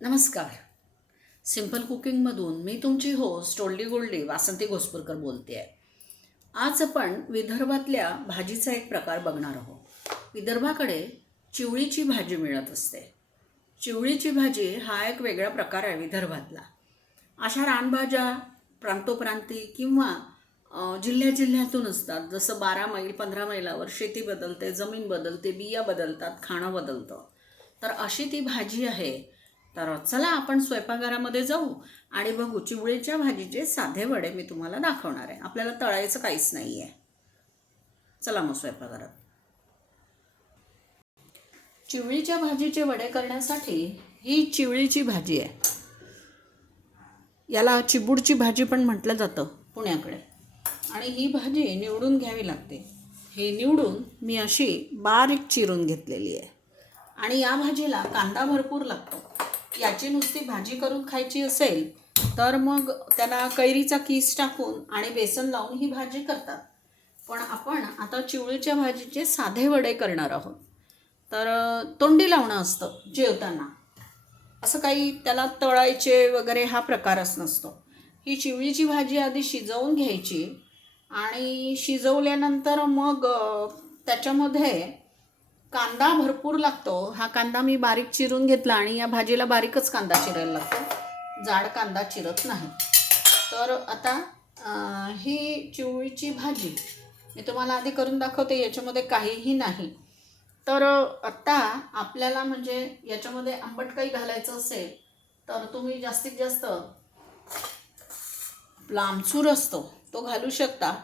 नमस्कार. सिंपल कुकिंगमधून मी तुमची होस्ट ओल्डी गोल्डी वासंती घोसपूरकर बोलते आहे. आज आपण विदर्भातल्या भाजीचा एक प्रकार बघणार आहोत. विदर्भाकडे चिवळीची भाजी मिळत असते. चिवळीची भाजी हा एक वेगळा प्रकार आहे विदर्भातला. अशा रानभाज्या प्रांतोप्रांती किंवा जिल्ह्यातून असतात. जसं 12 मैल 15 मैलावर शेती बदलते, जमीन बदलते, बिया बदलतात, खाणं बदलतं. तर अशी ती भाजी आहे. तर चला आपण स्वयंपाकघरामध्ये जाऊ आणि बघू चिवळीच्या भाजीचे साधे वडे मी तुम्हाला दाखवणार आहे. आपल्याला तळायचं काहीच नाही आहे. चला मग स्वयंपाकघरात. चिवळीच्या भाजीचे वडे करण्यासाठी ही चिवळीची भाजी आहे. याला चिबूडची भाजी पण म्हटलं जातं पुण्याकडे. आणि ही भाजी निवडून घ्यावी लागते. हे निवडून मी अशी बारीक चिरून घेतलेली आहे. आणि या भाजीला कांदा भरपूर लागतो. याची नुसती भाजी करून खायची असेल तर मग त्याला कैरीचा कीस टाकून आणि बेसन लावून ही भाजी करतात. पण आपण आता चिवळीच्या भाजीचे साधे वडे करणार आहोत. तर तोंडी लावणं असतं जेवताना. असं काही त्याला तळायचे वगैरे हा प्रकारच नसतो. ही चिवळीची भाजी आधी शिजवून घ्यायची आणि शिजवल्यानंतर मग त्याच्यामध्ये कांदा भरपूर लागतो. हा कांदा मी बारीक चिरून घेतला आणि या भाजीला बारीकच कांदा चिरायला लागतो, जाड कांदा चिरत नाही. तर आता ही चिवळीची भाजी मी तुम्हाला आधी करून दाखवते. याच्यामध्ये काहीही नाही. तर आत्ता आपल्याला म्हणजे याच्यामध्ये आंबट काही घालायचं असेल तर तुम्ही जास्तीत जास्त आपला आमचूर असतो तो घालू शकता.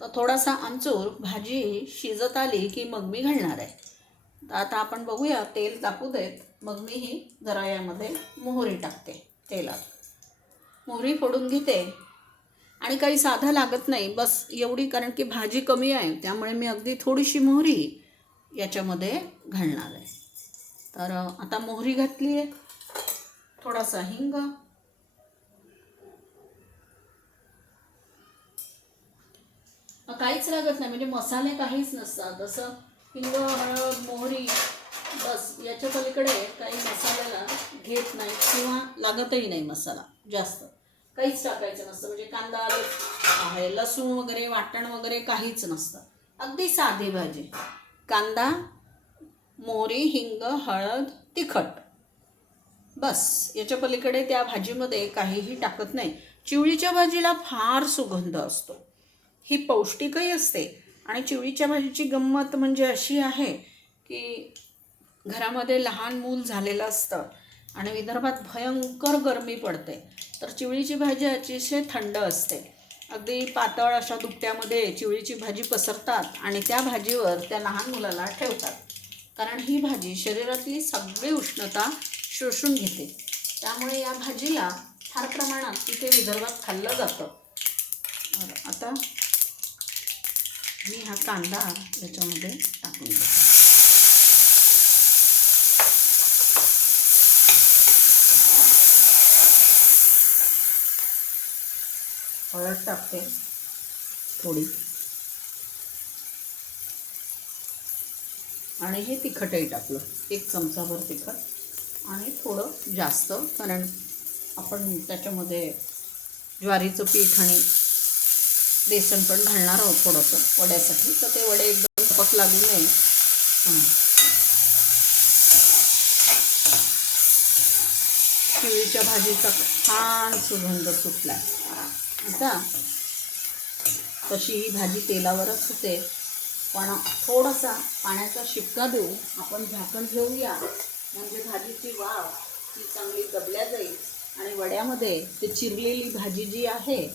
तर थोडासा आमचूर भाजी शिजत आली की मग मी घालणार आहे. तर आता आपण बघूया. तेल तापू देत. मग मी ही जरा यामध्ये मोहरी टाकते. तेलात मोहरी फोडून घेते आणि काही साधं लागत नाही, बस एवढी, कारण की भाजी कमी आहे त्यामुळे मी अगदी थोडीशी मोहरी याच्यामध्ये घालणार आहे. तर आता मोहरी घातली आहे, थोडासा हिंग, काहीच लागत नाही म्हणजे मसाले काहीच नसतात. जसं हिंग, हळद, मोहरी, बस. याच्या पलीकडे काही मसाल्याला घेत नाही किंवा लागतही नाही मसाला जास्त. काहीच टाकायचं नसतं. म्हणजे कांदा आहे, लसूण वगैरे, वाटण वगैरे काहीच नसतं. अगदी साधी भाजी. कांदा, मोहरी, हिंग, हळद, तिखट, बस. याच्या पलीकडे त्या भाजीमध्ये काहीही टाकत नाही. चिवळीच्या भाजीला फार सुगंध असतो. ही पौष्टिकही असते. आणि चिवळीच्या भाजीची गंमत म्हणजे अशी आहे की घरामध्ये लहान मूल झालेलं असतं आणि विदर्भात भयंकर गरमी पडते. तर चिवळीची भाजी अतिशय थंड असते. अगदी पातळ अशा दुपट्यामध्ये चिवळीची भाजी पसरतात आणि त्या भाजीवर त्या लहान मुलाला ठेवतात. कारण ही भाजी शरीरातली सगळी उष्णता शोषून घेते. त्यामुळे या भाजीला फार प्रमाणात तिथे विदर्भात खाल्लं जातं. आता मी हा कांदा याच्यामध्ये टाकून देते. हळद टाकते थोडी आणि हे तिखटही टाकलं, 1 चमचाभर तिखट आणि थोडं जास्त, कारण आपण त्याच्यामध्ये ज्वारीचं पीठ आणि बेसन पण घालणार आहोत थोडंसं वड्यासाठी. तर ते वडे एकदम पक लागू नये. चिवळीच्या भाजीचा छान सुगंध सुटला. आता तशी ही भाजी तेलावरच होते, पण थोडासा पाण्याचा शिपका देऊ आपण झाकण ठेवूया. म्हणजे भाजीची वाफ ती चांगली दबल्या जाईल आणि वड्यामध्ये ते चिरलेली भाजी जी आहे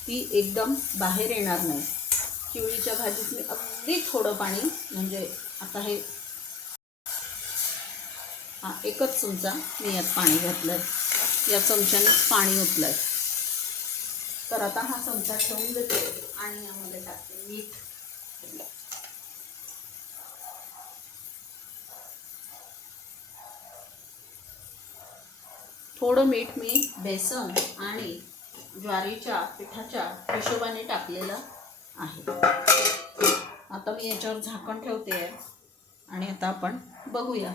ती एकदम बाहेर येणार नाही. चिवळीच्या भाजीत मी अगदी थोडं पाणी, म्हणजे आता हे 1च चमचा मी यात पाणी घातलं आहे. या चमच्याने पाणी ओतलं आहे. तर आता हा चमचा ठेवून देते आणि यामध्ये टाकते मीठ. थोडं मीठ मी बेसन आणि ज्वारीच्या पिठाच्या हिशोबाने टाकलेलं आहे. आता मी याच्यावर झाकण ठेवते आहे आणि आता आपण बघूया.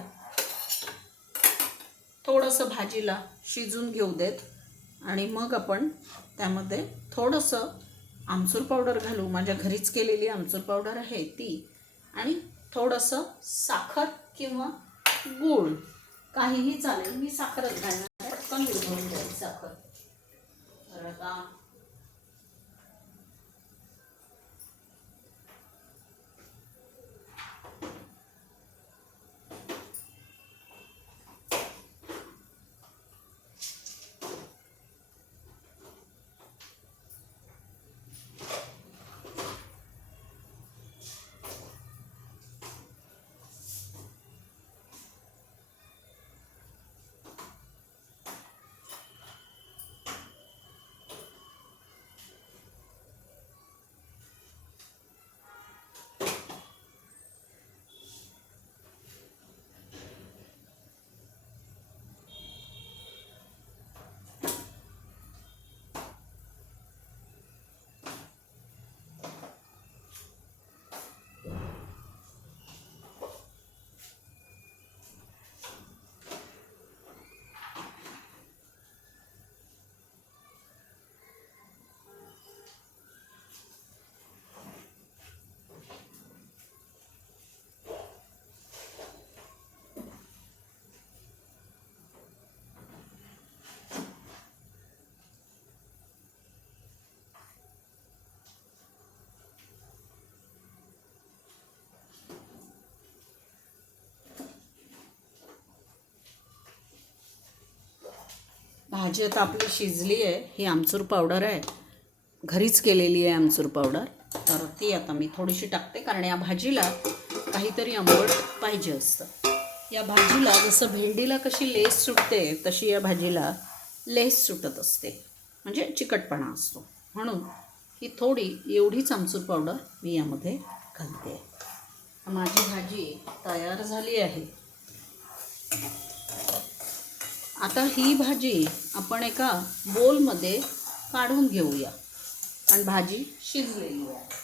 थोडंसं भाजीला शिजून घेऊ देत आणि मग आपण त्यामध्ये थोडंसं आमचूर पावडर घालू. माझ्या घरीच केलेली आमचूर पावडर आहे ती, आणि थोडंसं साखर किंवा गूळ काहीही चालेल. मी साखरच घालणार आहे, पटकन विरघळून जाईल साखर. तर आता भाजी आता आपली शिजली आहे. ही आमचूर पावडर आहे, घरीच केलेली आहे आमचूर पावडर. तर ती आता मी थोडीशी टाकते, कारण या भाजीला काहीतरी आंबट पाहिजे असतं. या भाजीला जसं भेंडीला कशी लेस सुटते तशी या भाजीला लेस सुटत असते, म्हणजे चिकटपणा असतो. म्हणून ही थोडी एवढीच आमचूर पावडर मी यामध्ये घालते. माझी भाजी तयार झाली आहे. आता ही भाजी आपण एका बोलमध्ये काढून घेऊया, आणि भाजी शिजलेली आहे.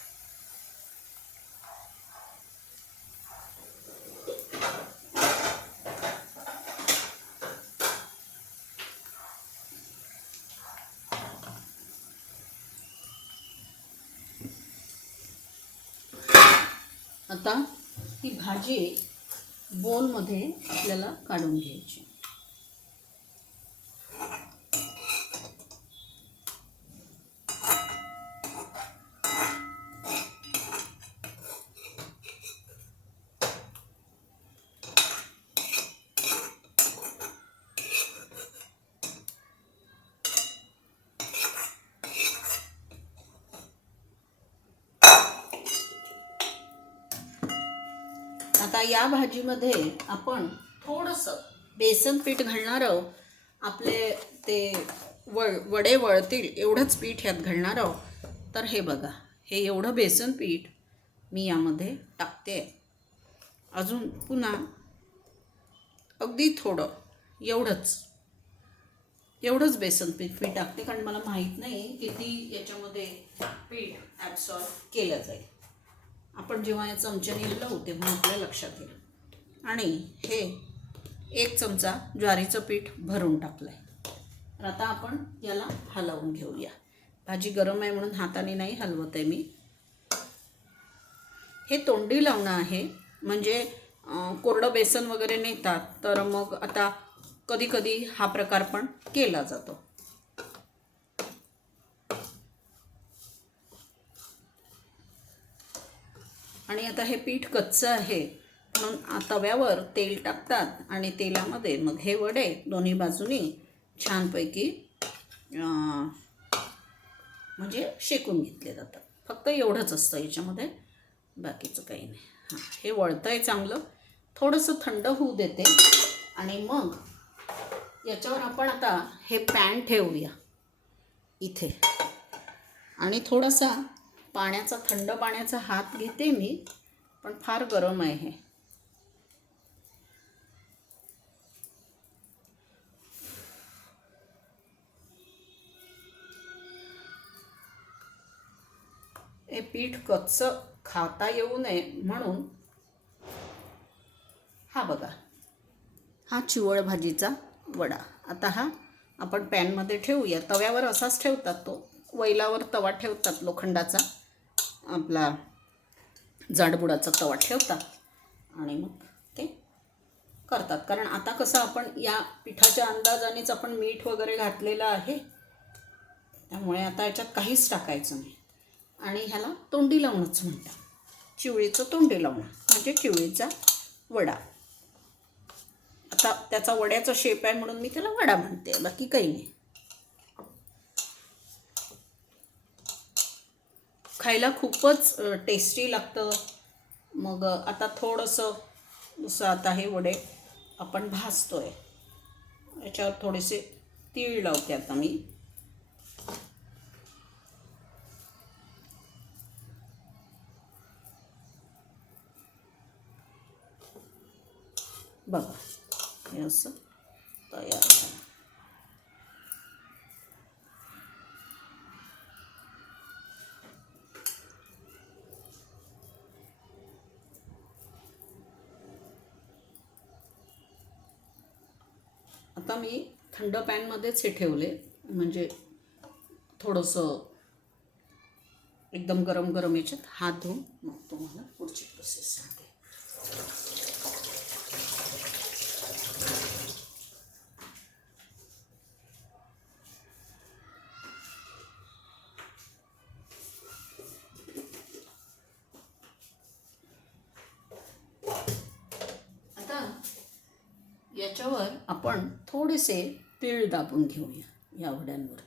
आता ही भाजी बोलमध्ये आपल्याला काढून घ्यायची. आता या भाजीमध्ये आपण थोडंसं बेसन पीठ घालणार आहोत. आपले ते वडे वळतील एवढंच पीठ यात घालणार आहोत. तर हे बघा, हे एवढं बेसन पीठ मी यामध्ये टाकते. अजून पुन्हा अगदी थोडं एवढंच बेसन पीठ मी टाकते, कारण मला माहीत नाही किती याच्यामध्ये पीठ ॲब्सॉर्ब केलं जाईल. आपण जेव्हा या चमच्याने हलवू तेव्हा आपल्या लक्षात येईल. आणि हे 1 चमचा ज्वारीचं पीठ भरून टाकलं आहे. तर आता आपण याला हलवून घेऊया. भाजी गरम आहे म्हणून हाताने नाही हलवत आहे मी. हे तोंडी लावणं आहे, म्हणजे कोरडं बेसन वगैरे नेतात, तर मग आता कधी कधी हा प्रकार पण केला जातो. आणि आता हे पीठ कच्चं आहे म्हणून तव्यावर तेल टाकतात, आणि तेलामध्ये मग हे वडे दोन्ही बाजूनी छानपैकी म्हणजे शेकून घेतले जातात. फक्त एवढंच असतं याच्यामध्ये, बाकीचं काही नाही. हां, हे वळतं आहे चांगलं. थोडंसं थंड होऊ देते, आणि मग याच्यावर आपण आता हे पॅन ठेवूया इथे, आणि थोडासा थंड पाण्याचा हात घेते मी, पण फार गरम आहे हे. हे पीठ कच्चं खाता येऊ नये म्हणून हा बघा, हा चिवळ भाजीचा वडा. आता हा आपण पॅनमध्ये ठेवूया. तव्यावर असाच ठेवतात, तो वैलावर तवा ठेवतात लोखंडाचा, आपला जाडबुडाचा तवा ठेवतात आणि मग ते करतात. कारण आता कसं आपण या पिठाच्या अंदाजानेच आपण मीठ वगैरे घातलेलं आहे, त्यामुळे आता याच्यात काहीच टाकायचं नाही. आणि ह्याला तोंडी लावणंच म्हणतात. चिवळीचं तोंडी लावणं म्हणजे चिवळीचा वडा. आता त्याचा वड्याचा शेप आहे म्हणून मी त्याला वडा म्हणते, बाकी काही नाही. खायला खूपच टेस्टी लागतं. मग आता थोडंसं जसं आता हे वडे आपण भाजतो आहे, याच्यावर थोडेसे तीळ लावते आता मी. बघा हे असं तयार झालं. आता मी थंड पॅनमध्येच हे ठेवले, म्हणजे थोडंसं एकदम गरम गरम याच्यात हात धुवून मग तुम्हाला पुढची प्रोसेस सांगते. आता याच्यावर आपण थोडेसे तीळ दाबून घेऊया या वड्यांवर.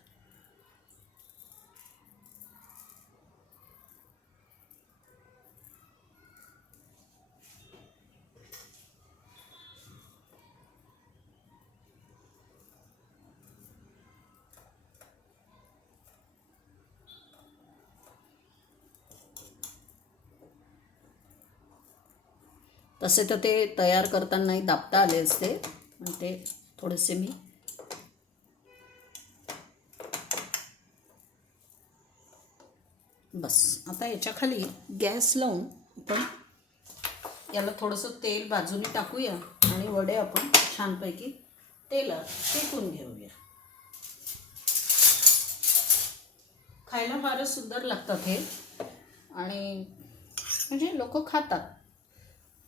तसे तर ते तयार करतानाही दाबता आले असते, पण ते थोडेसे मी बस. आता याच्याखाली गॅस लावून आपण याला थोडंसं तेल बाजूने टाकूया आणि वडे आपण छानपैकी तेलात शेकून घेऊया. खायला फारच सुंदर लागतात हे, आणि म्हणजे लोक खातात.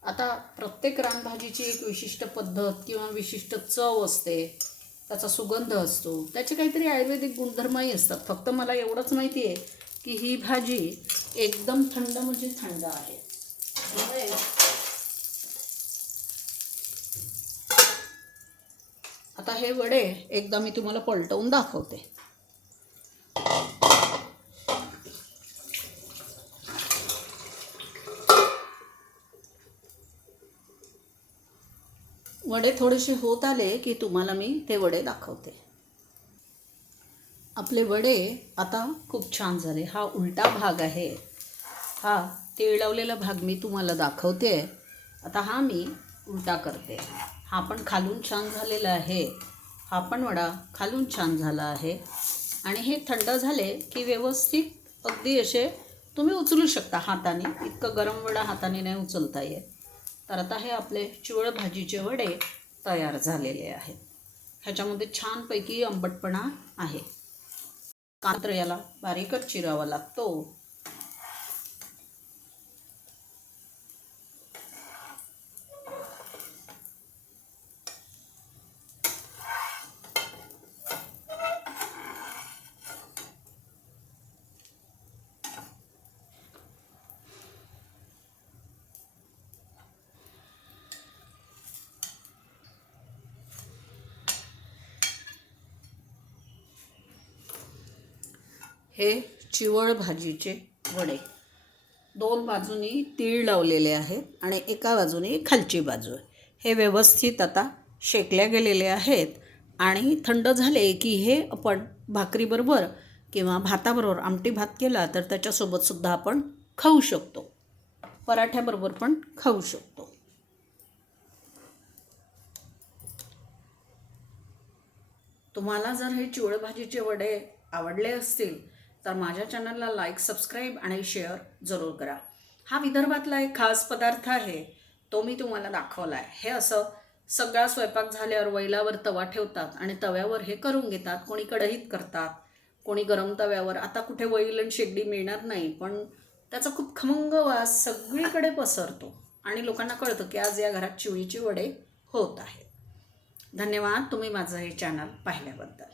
आता प्रत्येक रानभाजीची एक विशिष्ट पद्धत किंवा विशिष्ट चव असते, त्याचा सुगंध असतो, त्याचे काहीतरी आयुर्वेदिक गुणधर्मही असतात. फक्त मला एवढंच माहिती आहे की ही भाजी एकदम थंड म्हणजे थंड आहे. आता हे वडे एकदा मी तुम्हाला पलटवून दाखवते. वडे थोडेसे होत आले की तुम्हाला मी ते वडे दाखवते. आपले वडे आता खूप छान झाले. हा उलटा भाग आहे, हा तीळ लावलेला भाग मी तुम्हाला दाखवते. आता हा मी उलटा करते. हा पण खालून छान झालेला आहे, हा पण वडा खालून छान झाला आहे. आणि हे थंड झाले की व्यवस्थित अगदी असे तुम्ही उचलू शकता हाताने. इतकं गरम वडा हाताने नाही उचलता येत. तर आता हे आपले चिवळ भाजीचे वडे तयार झालेले आहेत. ह्याच्यामध्ये छानपैकी आंबटपणा आहे. कांत्र याला बारीकच चिरावा लागतो. हे चिवळ भाजीचे वडे, दोन बाजूनी तीळ लावलेले आहेत आणि एका बाजूने खालची बाजू आहे. हे व्यवस्थित आता शेकल्या गेलेले आहेत आणि थंड झाले की हे आपण भाकरीबरोबर किंवा भाताबरोबर, आमटी भात केला तर त्याच्यासोबतसुद्धा आपण खाऊ शकतो, पराठ्याबरोबर पण खाऊ शकतो. तुम्हाला जर हे चिवळ भाजीचे वडे आवडले असतील तर माझ्या चॅनलला लाईक, सबस्क्राईब आणि शेअर जरूर करा. हा विदर्भातला एक खास पदार्थ आहे, तो मी तुम्हाला दाखवला आहे. हे असं सगळा स्वयंपाक झाल्यावर वैलावर तवा ठेवतात आणि तव्यावर हे करून घेतात. कोणी कढईत करतात, कोणी गरम तव्यावर. आता कुठे वैल आणि शेगडी मिळणार नाही, पण त्याचा खूप खमंग वास सगळीकडे पसरतो आणि लोकांना कळतं की आज या घरात चिवळीचे वडे होत आहेत. धन्यवाद तुम्ही माझं हे चॅनल पाहिल्याबद्दल.